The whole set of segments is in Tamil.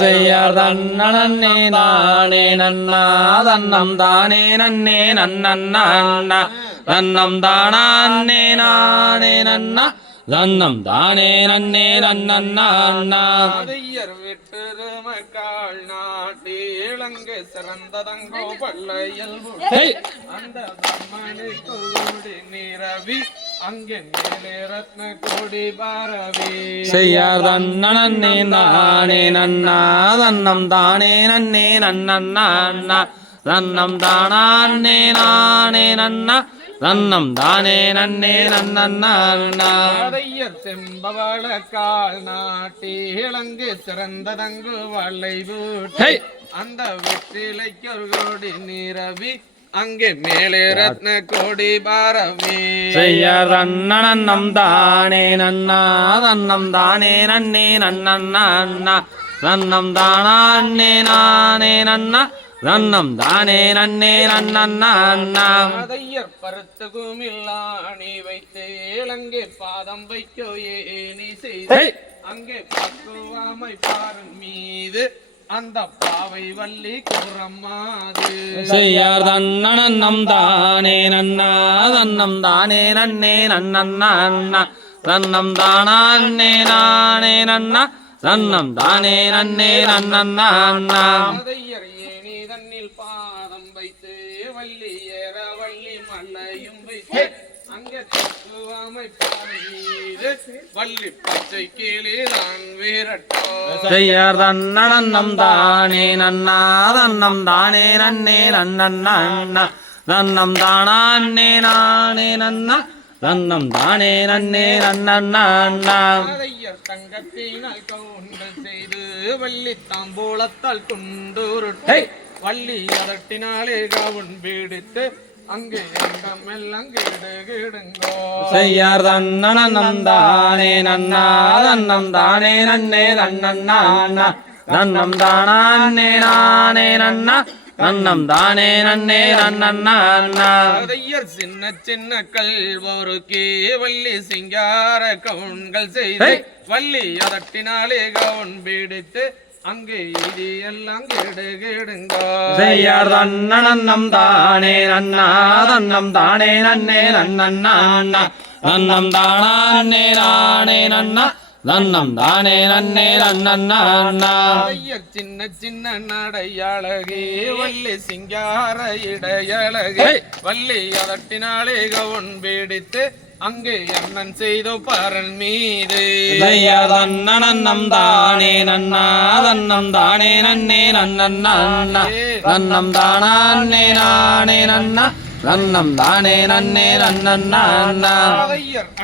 செய்யார் தன்னே நானே நன்னா தன்னம் தானே நன்னே நன்னண்ணா தன்னம் தானே நானே நன்னா தன்னம் தானே நன்னே நன்னண்ணா விட்டுருமக்காள் நாட்டி இளங்கு சிறந்ததங்கோ பள்ளையல் அந்த தம்மனை கோடி நிரவி அங்கே மேலே ரத்ன கோடி பாரவி செய்யார் தன்னே நானே நன்னா தன்னம் தானே நன்னே நன்னண்ணா தன்னம் தானே நானே நன்னா தன்னம் தானே நன்னே நன்னண்ணா செம்பவள கால் நாட்டி இளங்கு சிறந்ததங்கு வளை வீட்டை அந்த வெற்றிலைக்கு ஒரு கோடி நிரவி அங்கே மேலே ரத்ன கோடி பாரவி செய்யார் தன்னம் தானே நன்னா தன்னம் தானே நன்னே நன்னண்ணா தன்னம் தானே நானே நன்னா தன்னம் தானே நன்னே நன்னண்ணா பருத்து குமில்லாணி வைத்து இளங்கே பாதம் வைக்கோ ஏனி செய்து அங்கே பக்குவாமை பாரன் மீது அந்த பாவை வள்ளி குரம்மாது செய்யார் தன்னம் தானே நன்னா தன்னம் தானே நன்னே நன்னண்ணா தன்னம் தானே நானே நன்னா தன்னம் தானே நன்னே நன்னண்ணா ஏனி தன்னில் பாதம் வைத்து வள்ளி ஏற வள்ளி மல்லையும் வைத்து அங்கே தக்குவாமை பாரன் மீது வள்ளி பச்சை கீழிதான் வீரட்டோ செய்யார் தன்னம் தானே நன்னா தன்னம் தானே நன்னே நன்னண்ணா தன்னம் தானே நானே நன்னா தன்னம் தானே நன்னே நன்னண்ணா தங்கத்தினால் கவுண்டல் செய்து வள்ளி தாம்பூலத்தால் கொண்டு வள்ளி அதட்டினாலே கவுன் பீடித்து அங்கே எல்லாம் கிடுங்கோ செய்யார் தன்னம் தானே நன்னா தன்னம் தானே நன்னே நன்னண்ணா தன்னம் தானே நானே நன்னா தன்னம் தானே நன்னே நன்னண்ணா சின்ன சின்ன கல்வொருக்கே வள்ளி சிங்கார கவுன்கள் செய்து வள்ளி அதட்டினாலே கவுன் பீடித்து அங்கே இது எல்லாம் கிடுங்கோ செய்யார் தன்னம் தானே நன்னா தன்னம் தானே நன்னே நன்னண்ணா தன்னம் தானே நானே நன்னா தன்னம் தானே நன்னே நன்னண்ணா சின்ன சின்ன நடையழகே வள்ளி சிங்கார இடையழகே வள்ளி அதட்டினாலே கவுன் பீடித்து அங்கே அண்ணன் செய்தோ பரன் மீது செய்யார் தன்னம் தானே நன்னா தன்னம் தானே நன்னே நன்னண்ணா தன்னம் தானே நானே நன்னா தன்னம் தானே நன்னே நன்னண்ணா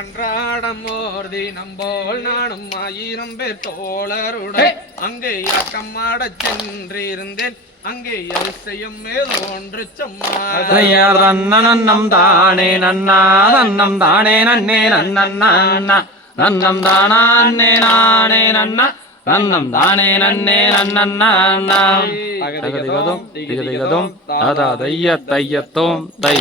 அன்றாடம் ஓர் தினம் போல் நானும் 1000 பேர் தோழருடன் அங்கே ஆட்டமாடச் சென்றிருந்தேன் அங்கே அதிசயம் ஏதோ ஒன்று செய்யார் தன்னம் தானே நன்னா தன்னம் தானே நன்னே நன்னண்ணா தன்னம் தானே நானே நன்னா தன்னம் தானே நன்னே நன்னண்ணா தகதிகதும் திகதிகதும் ததா தையத்தோம் தை